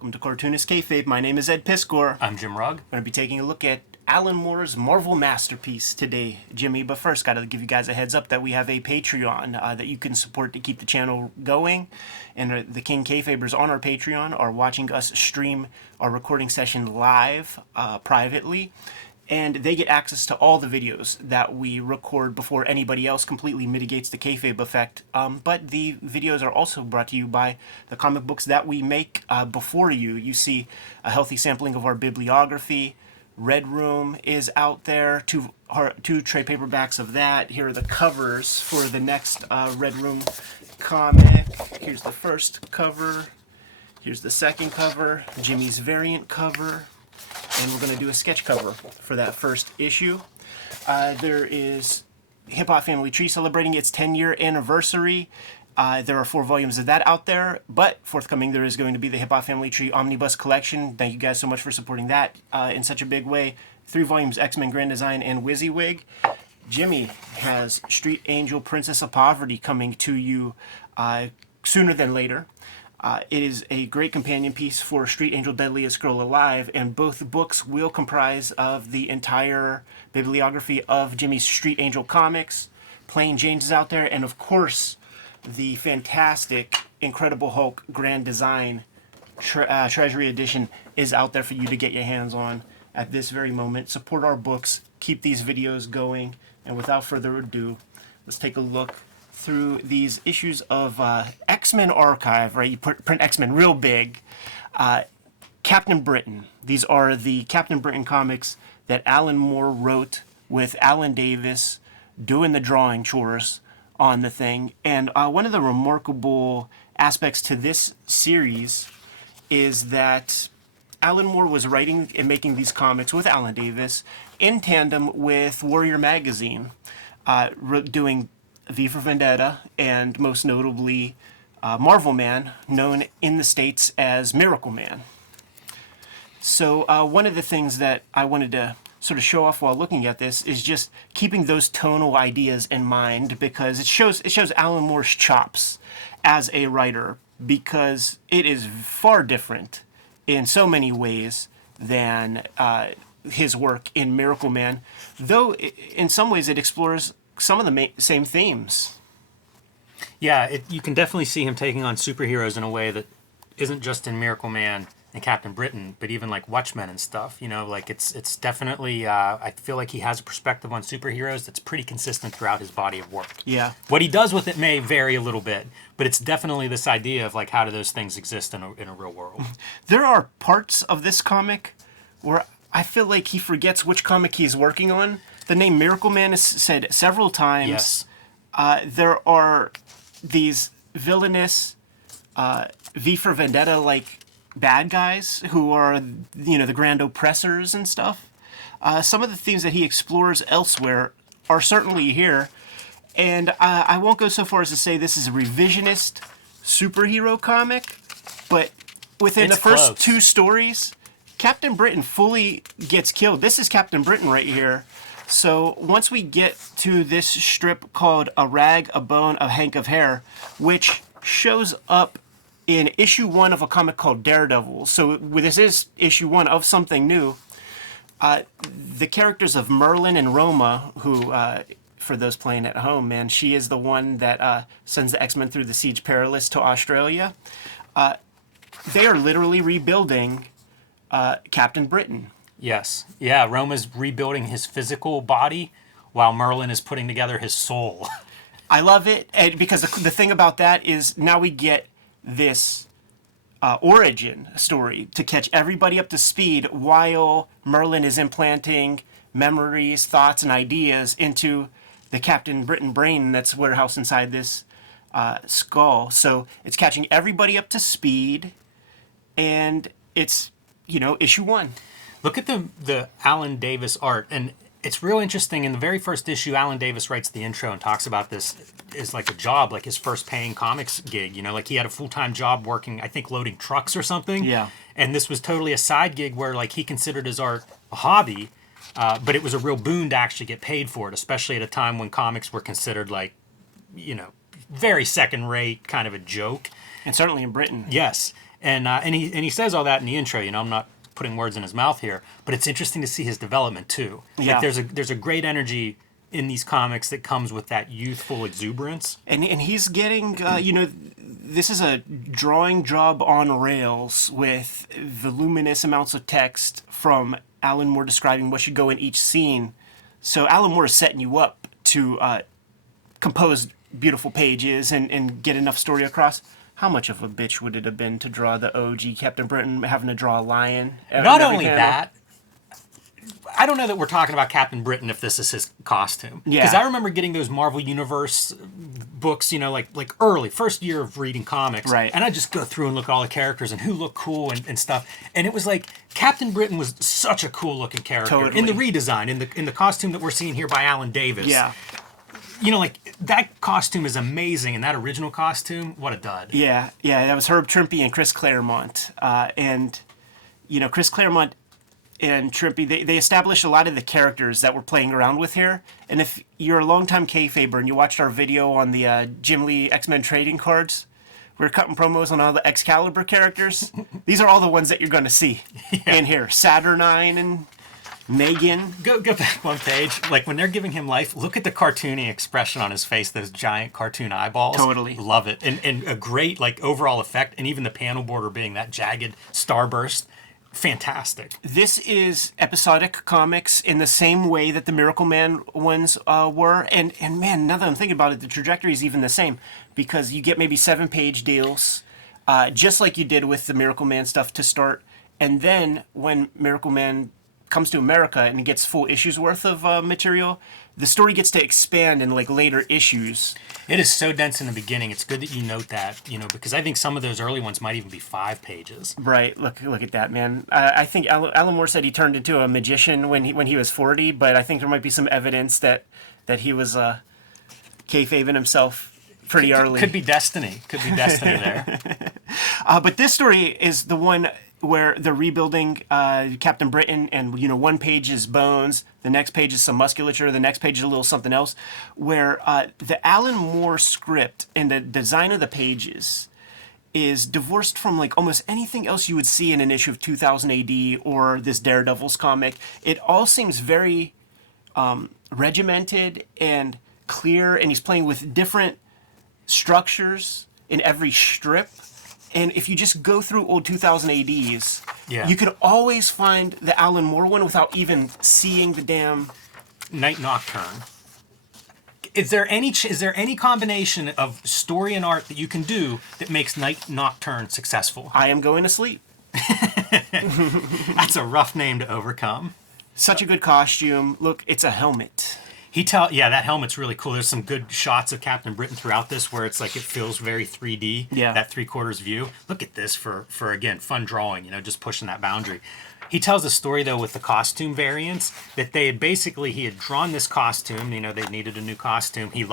Welcome to Cartoonist Kayfabe. My name is Ed Piskor. I'm Jim Rugg. We're going to be taking a look at Alan Moore's Marvel masterpiece today, Jimmy. But first, got to give you guys a heads up that we have a Patreon that you can support to keep the channel going. And the King Kayfabers on our Patreon are watching us stream our recording session live privately. And they get access to all the videos that we record before anybody else completely mitigates the kayfabe effect. But the videos are also brought to you by the comic books that we make before you. You see a healthy sampling of our bibliography. Red Room is out there, two trade paperbacks of that. Here are the covers for the next Red Room comic. Here's the first cover. Here's the second cover, Jimmy's variant cover. And we're going to do a sketch cover for that first issue. There is Hip Hop Family Tree celebrating its 10-year anniversary. There are 4 volumes of that out there, but forthcoming there is going to be the Hip Hop Family Tree Omnibus Collection. Thank you guys so much for supporting that in such a big way. 3 volumes, X-Men Grand Design and WYSIWYG. Jimmy has Street Angel Princess of Poverty coming to you sooner than later. It is a great companion piece for Street Angel Deadliest Girl Alive, and both books will comprise of the entire bibliography of Jimmy's Street Angel comics. Plain Jane's is out there, and of course, the fantastic Incredible Hulk Grand Design Treasury Edition is out there for you to get your hands on at this very moment. Support our books, keep these videos going, and without further ado, let's take a look through these issues of X-Men Archive, right? You print X-Men real big. Captain Britain. These are the Captain Britain comics that Alan Moore wrote with Alan Davis doing the drawing chores on the thing. And one of the remarkable aspects to this series is that Alan Moore was writing and making these comics with Alan Davis in tandem with Warrior Magazine, doing V for Vendetta, and most notably Marvel Man, known in the States as Miracle Man. So one of the things that I wanted to sort of show off while looking at this is just keeping those tonal ideas in mind, because it shows Alan Moore's chops as a writer, because it is far different in so many ways than his work in Miracle Man, though in some ways it explores some of the same themes. Yeah, you can definitely see him taking on superheroes in a way that isn't just in Miracle Man and Captain Britain, but even like Watchmen and stuff. You know, like it's definitely, I feel like he has a perspective on superheroes that's pretty consistent throughout his body of work. Yeah. What he does with it may vary a little bit, but it's definitely this idea of like, how do those things exist in a real world? There are parts of this comic where I feel like he forgets which comic he's working on. The name Miracle Man is said several times. Yes. There are these villainous V for Vendetta-like bad guys who are, you know, the grand oppressors and stuff. Some of the themes that he explores elsewhere are certainly here. And I won't go so far as to say this is a revisionist superhero comic, but within the first 2 stories, Captain Britain fully gets killed. This is Captain Britain right here. So once we get to this strip called A Rag, a Bone, a Hank of Hair, which shows up in issue 1 of a comic called Daredevil. So this is issue 1 of something new. The characters of Merlin and Roma, who, for those playing at home, man, she is the one that sends the X-Men through the Siege Perilous to Australia. They are literally rebuilding Captain Britain. Yes. Yeah, Roma's rebuilding his physical body while Merlin is putting together his soul. I love it, and because the thing about that is now we get this origin story to catch everybody up to speed while Merlin is implanting memories, thoughts, and ideas into the Captain Britain brain that's warehoused inside this skull. So it's catching everybody up to speed, and it's, you know, issue 1. Look at the Alan Davis art, and it's real interesting. In the very first issue, Alan Davis writes the intro and talks about this as like a job, like his first paying comics gig. You know, like he had a full-time job working, I think, loading trucks or something. Yeah. And this was totally a side gig where like he considered his art a hobby, but it was a real boon to actually get paid for it, especially at a time when comics were considered like, you know, very second-rate, kind of a joke. And certainly in Britain. Yes. And he says all that in the intro. You know, I'm not putting words in his mouth here, but it's interesting to see his development too. Yeah. Like there's a great energy in these comics that comes with that youthful exuberance. And he's getting, this is a drawing job on rails with voluminous amounts of text from Alan Moore describing what should go in each scene. So Alan Moore is setting you up to compose beautiful pages and get enough story across. How much of a bitch would it have been to draw the OG Captain Britain having to draw a lion? Not only that, I don't know that we're talking about Captain Britain if this is his costume. Yeah. Because I remember getting those Marvel Universe books, like early, first year of reading comics. Right. And I just go through and look at all the characters and who looked cool and stuff. And it was like Captain Britain was such a cool looking character. Totally. In the redesign, in the costume that we're seeing here by Alan Davis. Yeah. That costume is amazing, and that original costume, what a dud. Yeah, that was Herb Trimpe and Chris Claremont. Chris Claremont and Trimpe, they established a lot of the characters that we're playing around with here. And if you're a longtime Kayfaber and you watched our video on the Jim Lee X-Men trading cards, we were cutting promos on all the Excalibur characters. These are all the ones that you're going to see in here. Saturnine and Megan. Go back one page. Like when they're giving him life, look at the cartoony expression on his face, those giant cartoon eyeballs. Totally. Love it. And a great overall effect, and even the panel border being that jagged starburst. Fantastic. This is episodic comics in the same way that the Miracle Man ones were. And man, now that I'm thinking about it, the trajectory is even the same because you get maybe 7-page deals, just like you did with the Miracle Man stuff to start. And then when Miracle Man comes to America and it gets full issues worth of material, the story gets to expand in later issues. It is so dense in the beginning. It's good that you note that, because I think some of those early ones might even be 5 pages. Right. Look at that, man. I think Alan Moore said he turned into a magician when he was 40, but I think there might be some evidence that he was kayfabing himself pretty early. Could be destiny. Could be destiny there. But this story is the one where they're rebuilding Captain Britain, and one page is bones, the next page is some musculature, the next page is a little something else, where the Alan Moore script and the design of the pages is divorced from almost anything else you would see in an issue of 2000 AD or this Daredevil's comic. It all seems very regimented and clear, and he's playing with different structures in every strip. And if you just go through old 2000 ADs, you could always find the Alan Moore one without even seeing the damn Night Nocturne. Is there any combination of story and art that you can do that makes Night Nocturne successful? I Am Going to Sleep. That's a rough name to overcome. Such a good costume. Look, it's a helmet. That helmet's really cool. There's some good shots of Captain Britain throughout this where it's it feels very 3D. Yeah. That 3/4 view. Look at this for again, fun drawing, just pushing that boundary. He tells a story though with the costume variants that he had drawn this costume, they needed a new costume. He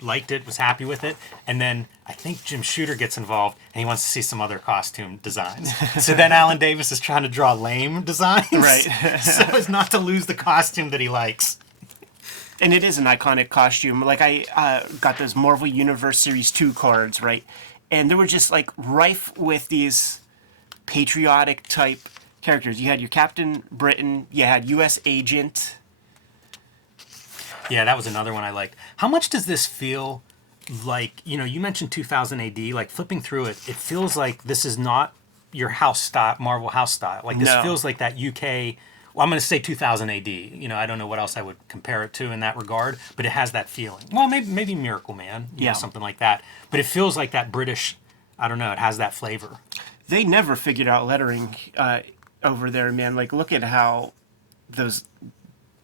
liked it, was happy with it, and then I think Jim Shooter gets involved and he wants to see some other costume designs. So then Alan Davis is trying to draw lame designs. Right. So as not to lose the costume that he likes. And it is an iconic costume. I got those Marvel Universe Series 2 cards, right? And they were just rife with these patriotic type characters. You had your Captain Britain, you had U.S. Agent. Yeah, that was another one I liked. How much does this feel like, you mentioned 2000 AD, flipping through it, it feels like this is not your house style, Marvel house style. This feels like that UK... Well, I'm going to say 2000 AD. I don't know what else I would compare it to in that regard, but it has that feeling. Well, maybe Miracle Man, something like that. But it feels like that British, I don't know, it has that flavor. They never figured out lettering over there, man. Look at how those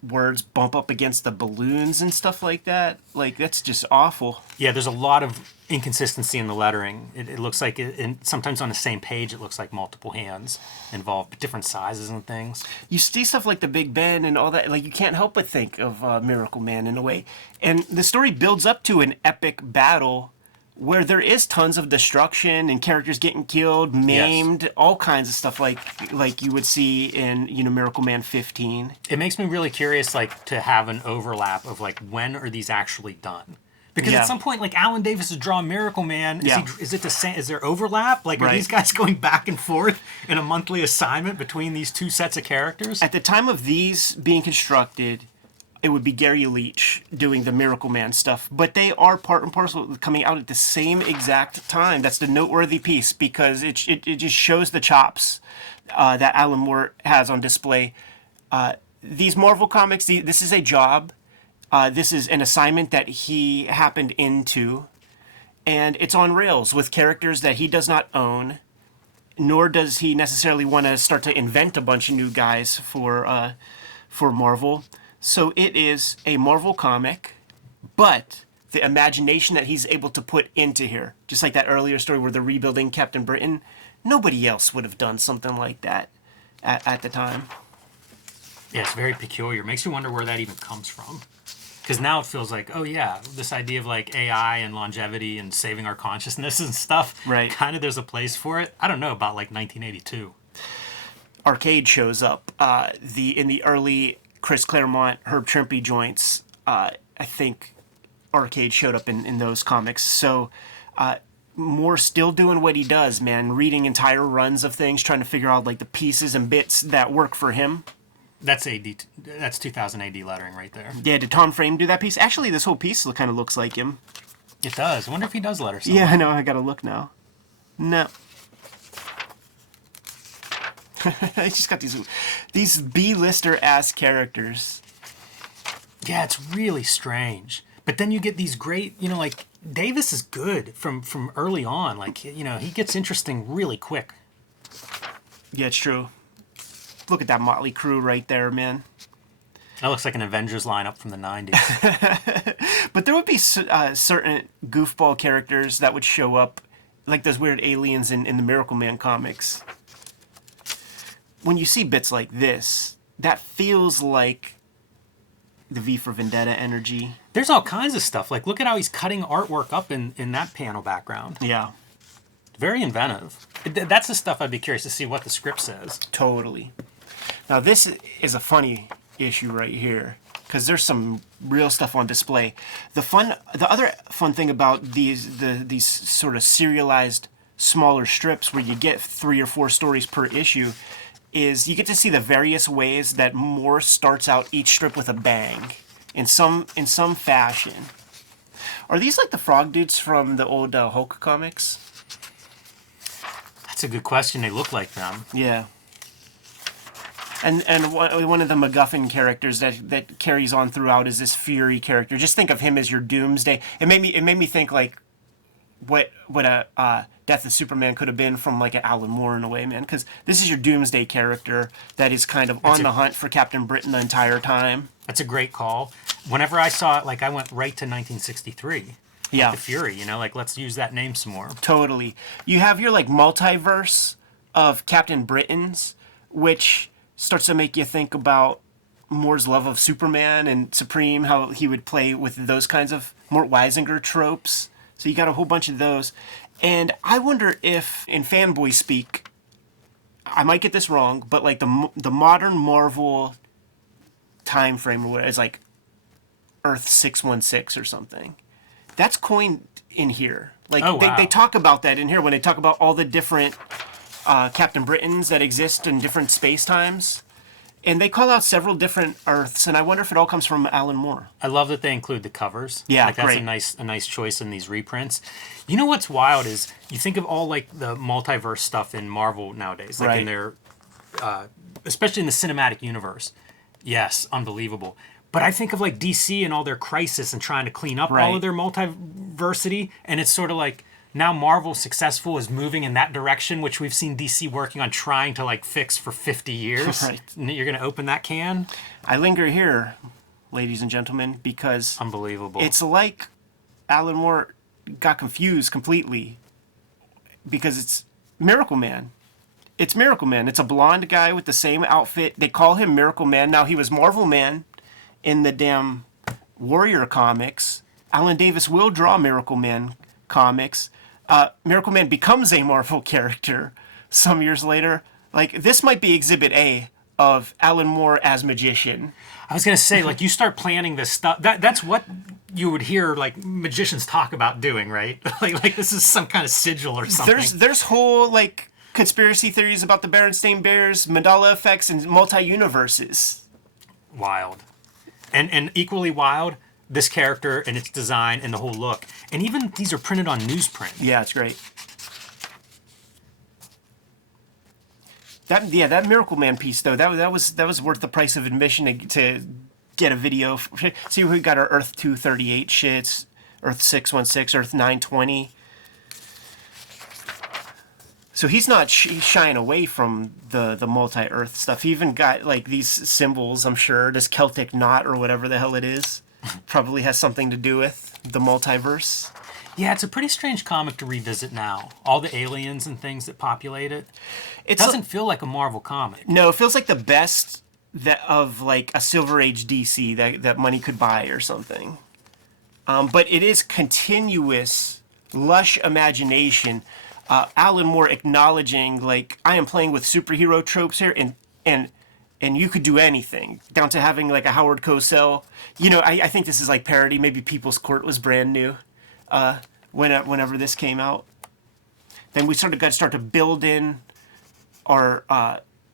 words bump up against the balloons and stuff like that. That's just awful. Yeah, there's a lot of inconsistency in the lettering. It looks like, sometimes on the same page, it looks like multiple hands involved, but different sizes and things. You see stuff like the Big Ben and all that, you can't help but think of Miracle Man in a way. And the story builds up to an epic battle where there is tons of destruction and characters getting killed, maimed, all kinds of stuff like you would see in Miracle Man 15. It makes me really curious to have an overlap of when are these actually done? Because Yeah. at some point, like Alan Davis is drawing Miracle Man. Yeah. Is it the same? Is there overlap? Like, are Right. these guys going back and forth in a monthly assignment between these two sets of characters? At the time of these being constructed, it would be Gary Leach doing the Miracle Man stuff, but they are part and parcel coming out at the same exact time. That's the noteworthy piece because it just shows the chops that Alan Moore has on display. These Marvel comics, this is a job. This is an assignment that he happened into, and it's on rails with characters that he does not own, nor does he necessarily want to start to invent a bunch of new guys for Marvel. So it is a Marvel comic, but the imagination that he's able to put into here, just like that earlier story where they're rebuilding Captain Britain, nobody else would have done something like that at the time. Yeah, it's very peculiar. Makes you wonder where that even comes from. Because now it feels like, oh yeah, this idea of like AI and longevity and saving our consciousness and stuff. Right. Kind of there's a place for it. I don't know about like 1982. Arcade shows up in the early Chris Claremont, Herb Trimpe joints. I think Arcade showed up in those comics. So Moore still doing what he does, man. Reading entire runs of things, trying to figure out like the pieces and bits that work for him. That's AD. That's 2000 AD lettering right there. Yeah, did Tom Frame do that piece? Actually, this whole piece kind of looks like him. It does. I wonder if he does letter something. Yeah, I know. I gotta look now. No. He's just got these B-lister ass characters. Yeah, it's really strange. But then you get these great, like Davis is good from early on. Like, he gets interesting really quick. Yeah, it's true. Look at that motley crew right there, man. That looks like an Avengers lineup from the 90s. But there would be certain goofball characters that would show up, like those weird aliens in the Miracle Man comics. When you see bits like this, that feels like the V for Vendetta energy. There's all kinds of stuff. Like, look at how he's cutting artwork up in that panel background. Yeah. Very inventive. That's the stuff I'd be curious to see what the script says. Totally. Now, this is a funny issue right here, because there's some real stuff on display. The other fun thing about these sort of serialized smaller strips where you get 3 or 4 stories per issue is you get to see the various ways that Moore starts out each strip with a bang in some fashion. Are these like the frog dudes from the old Hulk comics? That's a good question. They look like them. Yeah. And one of the MacGuffin characters that carries on throughout is this Fury character. Just think of him as your Doomsday. It made me think like what a Death of Superman could have been from like an Alan Moore in a way, man. Because this is your Doomsday character that is kind of on the hunt for Captain Britain the entire time. That's a great call. Whenever I saw it, like I went right to 1963. Yeah. Like the Fury, like let's use that name some more. Totally. You have your like multiverse of Captain Britons, which starts to make you think about Moore's love of Superman and Supreme, how he would play with those kinds of Mort Weisinger tropes. So you got a whole bunch of those. And I wonder if, in fanboy speak, I might get this wrong, but like the modern Marvel time frame is like Earth 616 or something. That's coined in here. Like Oh, wow. they talk about that in here when they talk about all the different Captain Britons that exist in different space times. And they call out several different Earths, and I wonder if it all comes from Alan Moore. I love that they include the covers. Yeah, like that's great. a nice choice in these reprints. You know what's wild is you think of all like the multiverse stuff in Marvel nowadays, like in their, especially in the cinematic universe. Yes, unbelievable. But I think of like DC and all their crisis and trying to clean up all of their multiversity, and it's sort of like now Marvel successful is moving in that direction, which we've seen DC working on trying to like fix for 50 years. Right. And you're going to open that can? I linger here, ladies and gentlemen, because Unbelievable. it's like Alan Moore got confused completely because it's Miracle Man. It's Miracle Man. It's a blonde guy with the same outfit. They call him Miracle Man. Now, he was Marvel Man in the damn Warrior comics. Alan Davis will draw Miracle Man comics. Miracle Man becomes a Marvel character some years later. Like, this might be Exhibit A of Alan Moore as magician. I was gonna say, like, you start planning this stuff. That's what you would hear like magicians talk about doing, right? like this is some kind of sigil or something. There's whole like conspiracy theories about the Berenstain Bears, Mandela effects, and multi-universes. Wild, and equally wild. This character and its design and the whole look, and even these are printed on newsprint. Yeah, it's great. That Miracle Man piece though, that was worth the price of admission to get a video. See, we got our Earth 238 shits, Earth 616, Earth 920. So he's not shying away from the multi-Earth stuff. He even got like these symbols. I'm sure this Celtic knot or whatever the hell it is probably has something to do with the multiverse. Yeah, it's a pretty strange comic to revisit now. All the aliens and things that populate it. It doesn't feel like a Marvel comic. No, it feels like the best of like a Silver Age DC that money could buy or something. But it is continuous, lush imagination. Alan Moore acknowledging like I am playing with superhero tropes here, and you could do anything, down to having like a Howard Cosell. You know, I think this is like parody. Maybe People's Court was brand new whenever this came out. Then we got to start to build in our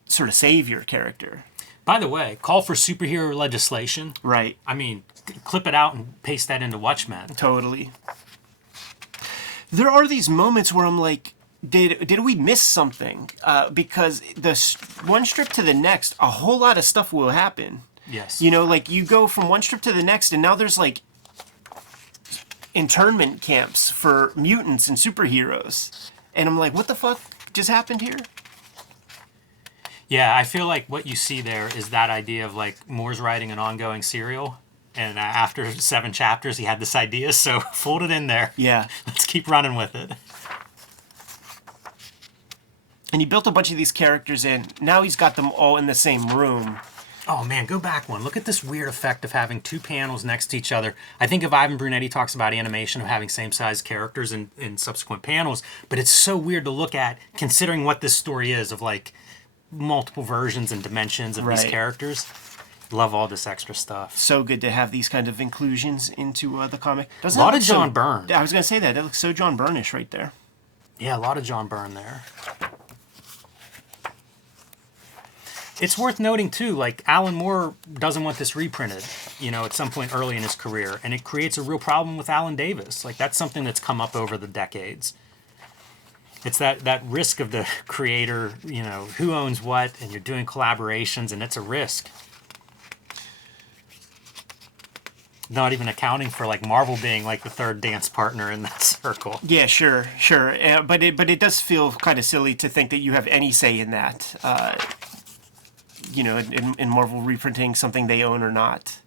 sort of savior character. By the way, call for superhero legislation. Right. I mean, clip it out and paste that into Watchmen. Totally. There are these moments where I'm like, did we miss something? Because one strip to the next, a whole lot of stuff will happen. Yes. You know, like you go from one strip to the next, and now there's like internment camps for mutants and superheroes. And I'm like, what the fuck just happened here? Yeah, I feel like what you see there is that idea of like Moore's writing an ongoing serial. And after 7 chapters, he had this idea, so fold it in there. Yeah. Let's keep running with it. And he built a bunch of these characters in. Now he's got them all in the same room. Oh, man, go back one. Look at this weird effect of having 2 panels next to each other. I think if Ivan Brunetti talks about animation of having same-sized characters in subsequent panels, but it's so weird to look at, considering what this story is of, like, multiple versions and dimensions of these characters. Love all this extra stuff. So good to have these kind of inclusions into the comic. A lot of John Byrne. I was going to say that. It looks so John Byrne-ish right there. Yeah, a lot of John Byrne there. It's worth noting, too, like, Alan Moore doesn't want this reprinted, you know, at some point early in his career. And it creates a real problem with Alan Davis. Like, that's something that's come up over the decades. It's that risk of the creator, you know, who owns what, and you're doing collaborations, and it's a risk. Not even accounting for like Marvel being like the third dance partner in that circle. Yeah, sure. But it does feel kind of silly to think that you have any say in that. You know, in Marvel reprinting something they own or not.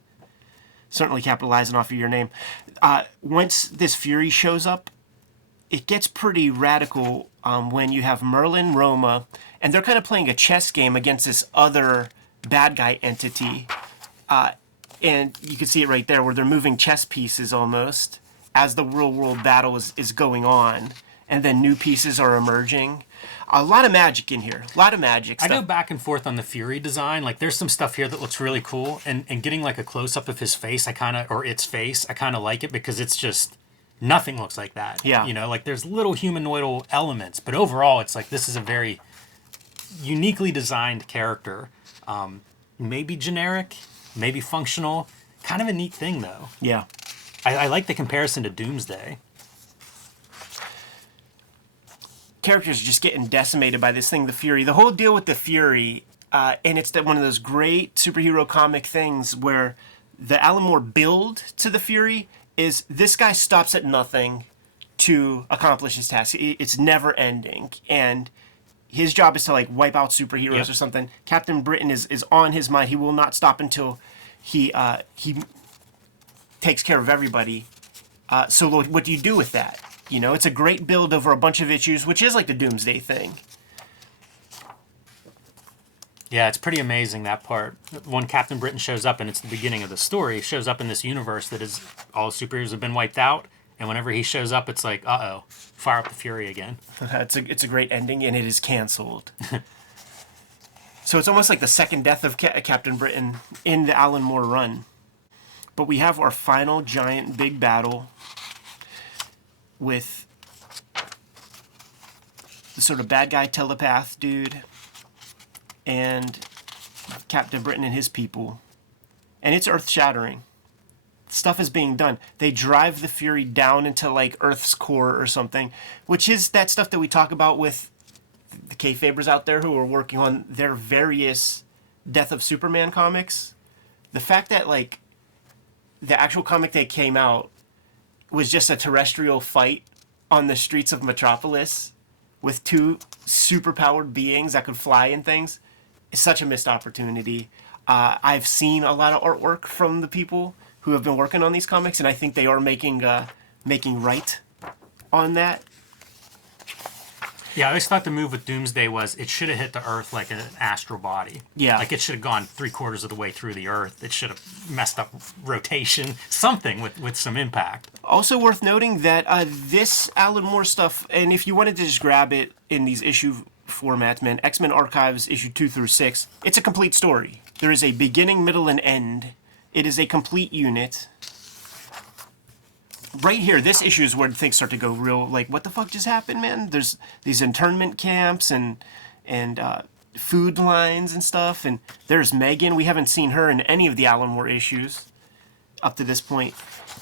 Certainly capitalizing off of your name. Once this Fury shows up, it gets pretty radical when you have Merlin, Roma, and they're kind of playing a chess game against this other bad guy entity. And you can see it right there where they're moving chess pieces almost as the real world battle is going on. And then new pieces are emerging. A lot of magic in here. A lot of magic stuff. I go back and forth on the Fury design. Like, there's some stuff here that looks really cool. And getting, like, a close-up of his face, or its face, I kind of like it because it's just... Nothing looks like that. Yeah. You know, like, there's little humanoidal elements. But overall, it's like, this is a very uniquely designed character. Maybe generic... Maybe functional. Kind of a neat thing, though. Yeah. I like the comparison to Doomsday. Characters are just getting decimated by this thing, the Fury. The whole deal with the Fury, and it's one of those great superhero comic things where the Alan Moore build to the Fury is this guy stops at nothing to accomplish his task. It's never ending. And his job is to like wipe out superheroes or something. Captain Britain is on his mind. He will not stop until he takes care of everybody. So what do you do with that? You know, it's a great build over a bunch of issues, which is like the Doomsday thing. Yeah, it's pretty amazing, that part. When Captain Britain shows up, and it's the beginning of the story, shows up in this universe that is all superheroes have been wiped out. And whenever he shows up, it's like, uh-oh, fire up the Fury again. It's a great ending, and it is canceled. So it's almost like the second death of Captain Britain in the Alan Moore run. But we have our final giant big battle with the sort of bad guy telepath dude and Captain Britain and his people. And it's earth-shattering. Stuff is being done. They drive the Fury down into like Earth's core or something, which is that stuff that we talk about with the Kayfabers out there who are working on their various Death of Superman comics. The fact that like the actual comic that came out was just a terrestrial fight on the streets of Metropolis with two superpowered beings that could fly and things is such a missed opportunity. I've seen a lot of artwork from the people who have been working on these comics, and I think they are making right on that. Yeah, I always thought the move with Doomsday was it should have hit the Earth like an astral body. Yeah. Like it should have gone 3/4 of the way through the Earth. It should have messed up rotation, something with some impact. Also worth noting that this Alan Moore stuff, and if you wanted to just grab it in these issue formats, man, X-Men Archives issue 2 through 6, it's a complete story. There is a beginning, middle, and end. It is a complete unit. Right here, this issue is where things start to go real, like, what the fuck just happened, man? There's these internment camps and food lines and stuff, and there's Megan. We haven't seen her in any of the Alan Moore issues up to this point.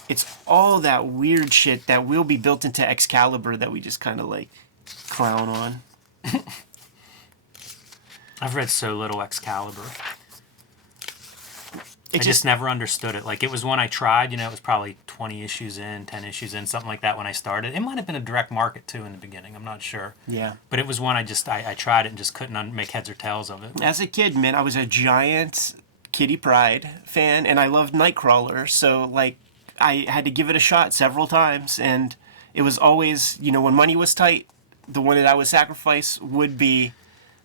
It's all that weird shit that will be built into Excalibur that we just kind of, like, clown on. I've read so little Excalibur. I It just never understood it. Like, it was one I tried, you know, it was probably 20 issues in, 10 issues in, something like that when I started. It might have been a direct market, too, in the beginning. I'm not sure. Yeah. But it was one I tried it and just couldn't make heads or tails of it. As a kid, man, I was a giant Kitty Pryde fan, and I loved Nightcrawler, so, like, I had to give it a shot several times, and it was always, you know, when money was tight, the one that I would sacrifice would be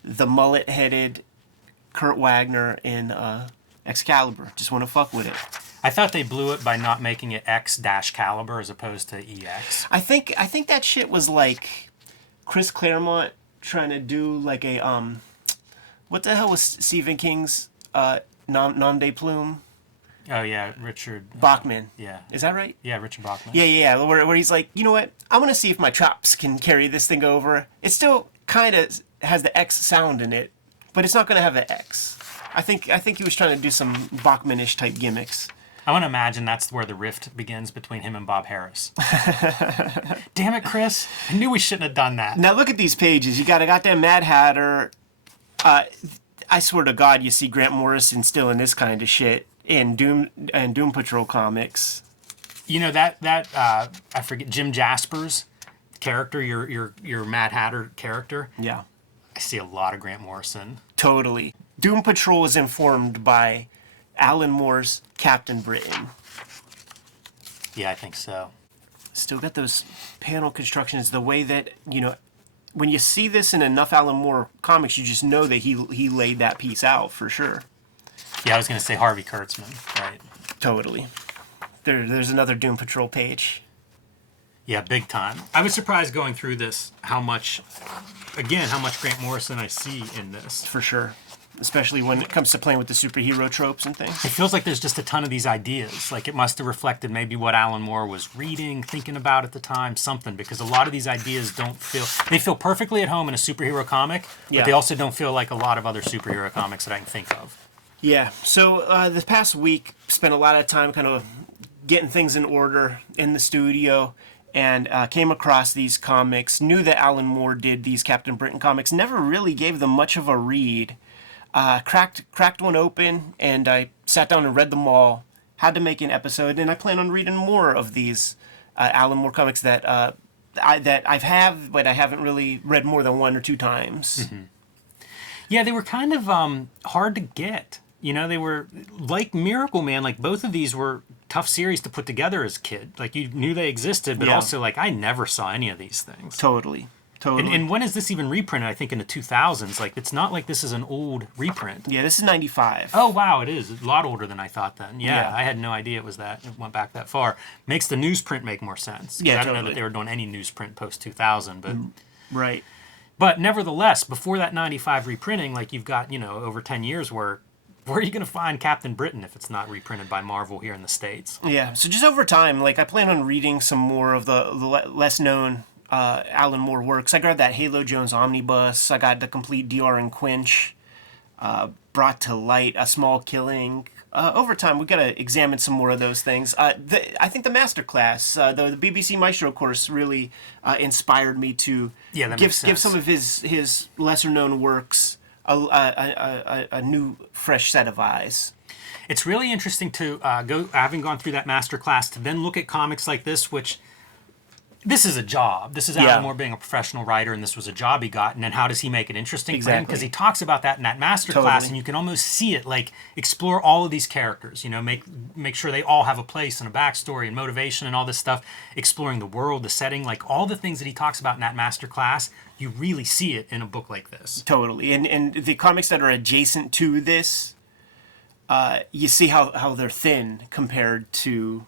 the mullet-headed Kurt Wagner in Excalibur. Just want to fuck with it. I thought they blew it by not making it X-Caliber as opposed to EX. I think that shit was like Chris Claremont trying to do like a what the hell was Stephen King's nom de plume? Oh yeah, Richard Bachman. Yeah. Is that right? Yeah, Richard Bachman. Yeah. Where he's like, you know what? I want to see if my chops can carry this thing over. It still kind of has the X sound in it, but it's not going to have the X. I think he was trying to do some Bachman-ish type gimmicks. I want to imagine that's where the rift begins between him and Bob Harris. Damn it, Chris. I knew we shouldn't have done that. Now look at these pages. You got a goddamn Mad Hatter. I swear to God, you see Grant Morrison still in this kind of shit in Doom Patrol comics. You know that I forget Jim Jasper's character, your Mad Hatter character. Yeah. I see a lot of Grant Morrison. Totally. Doom Patrol is informed by Alan Moore's Captain Britain. Yeah, I think so. Still got those panel constructions, the way that, you know, when you see this in enough Alan Moore comics, you just know that he laid that piece out for sure. Yeah, I was going to say Harvey Kurtzman, right? Totally. There's another Doom Patrol page. Yeah, big time. I was surprised going through this how much Grant Morrison I see in this. For sure. Especially when it comes to playing with the superhero tropes and things. It feels like there's just a ton of these ideas. Like it must have reflected maybe what Alan Moore was reading, thinking about at the time, something. Because a lot of these ideas they feel perfectly at home in a superhero comic, but they also don't feel like a lot of other superhero comics that I can think of. Yeah. So this past week, spent a lot of time kind of getting things in order in the studio, and came across these comics. Knew that Alan Moore did these Captain Britain comics. Never really gave them much of a read. Cracked one open, and I sat down and read them all. Had to make an episode, and I plan on reading more of these Alan Moore comics that I've have, but I haven't really read more than one or two times. Mm-hmm. Yeah, they were kind of hard to get. You know, they were like Miracle Man. Like both of these were tough series to put together as a kid. Like you knew they existed, but also like I never saw any of these things. Totally. And when is this even reprinted? I think in the 2000s. Like it's not like this is an old reprint. Yeah, this is 95. Oh wow, it is a lot older than I thought then. Yeah, I had no idea it was that. It went back that far. Makes the newsprint make more sense. Yeah, I don't know that they were doing any newsprint post 2000, but right. But nevertheless, before that 95 reprinting, like you've got, over 10 years where are you going to find Captain Britain if it's not reprinted by Marvel here in the States? Yeah, so just over time, like I plan on reading some more of the less known Alan Moore works. I grabbed that Halo Jones omnibus. I got the complete DR and Quinch, Brought to Light, A Small Killing. Over time, we've got to examine some more of those things. I think the masterclass, the BBC Maestro course, really inspired me to give some of his lesser known works a new, fresh set of eyes. It's really interesting to having gone through that masterclass, to then look at comics like this, which this is a job. This is Alan Moore being a professional writer, and this was a job he got. And then how does he make it interesting for him? Because he talks about that in that masterclass, and you can almost see it, like explore all of these characters. Make sure they all have a place and a backstory and motivation and all this stuff. Exploring the world, the setting, like all the things that he talks about in that masterclass. You really see it in a book like this. Totally, and the comics that are adjacent to this, you see how they're thin compared to,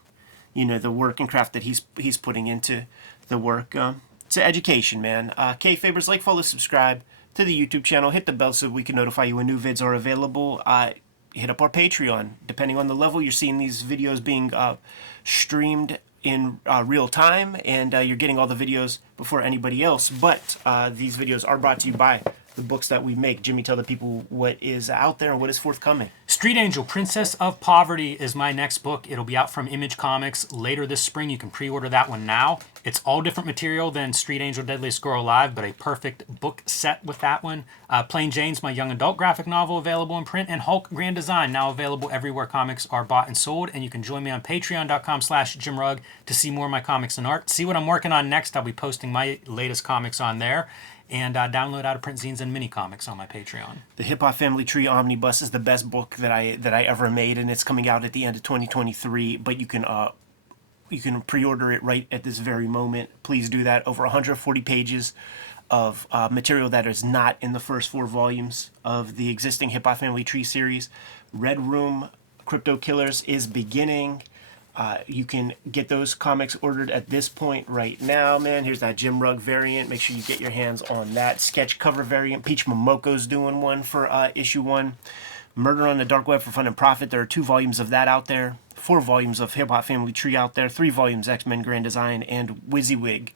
the work and craft that he's putting into the work. It's an education, man. Kayfabers, like, follow, subscribe to the YouTube channel. Hit the bell so we can notify you when new vids are available. Hit up our Patreon. Depending on the level, you're seeing these videos being streamed in real time, and you're getting all the videos before anybody else. But these videos are brought to you by the books that we make. Jimmy, tell the people what is out there and what is forthcoming. Street Angel, Princess of Poverty is my next book. It'll be out from Image Comics later this spring. You can pre-order that one now. It's all different material than Street Angel, Deadliest Girl Alive, but a perfect book set with that one. Plain Jane's my young adult graphic novel, available in print, and Hulk Grand Design, now available everywhere comics are bought and sold. And you can join me on patreon.com/JimRugg to see more of my comics and art. See what I'm working on next. I'll be posting my latest comics on there. And download out-of-print zines and mini-comics on my Patreon. The Hip Hop Family Tree Omnibus is the best book that I ever made, and it's coming out at the end of 2023. But you can pre-order it right at this very moment. Please do that. Over 140 pages of material that is not in the first 4 volumes of the existing Hip Hop Family Tree series. Red Room Crypto Killers is beginning. You can get those comics ordered at this point right now, man. Here's that Jim Rugg variant. Make sure you get your hands on that sketch cover variant. Peach Momoko's doing one for issue 1. Murder on the Dark Web for Fun and Profit. There are 2 volumes of that out there. 4 volumes of Hip Hop Family Tree out there. 3 volumes X-Men Grand Design, and WYSIWYG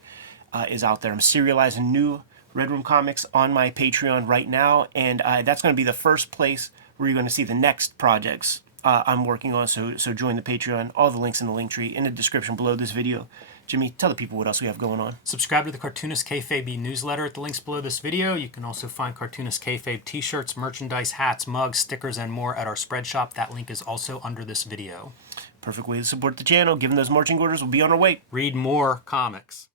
is out there. I'm serializing new Red Room comics on my Patreon right now, and that's going to be the first place where you're going to see the next projects I'm working on, so join the Patreon. All the links in the link tree in the description below this video. Jimmy, tell the people what else we have going on. Subscribe to the Cartoonist Kayfabe newsletter at the links below this video. You can also find Cartoonist Kayfabe t-shirts, merchandise, hats, mugs, stickers, and more at our spread shop. That link is also under this video. Perfect way to support the channel. Given those marching orders, we'll be on our way. Read more comics.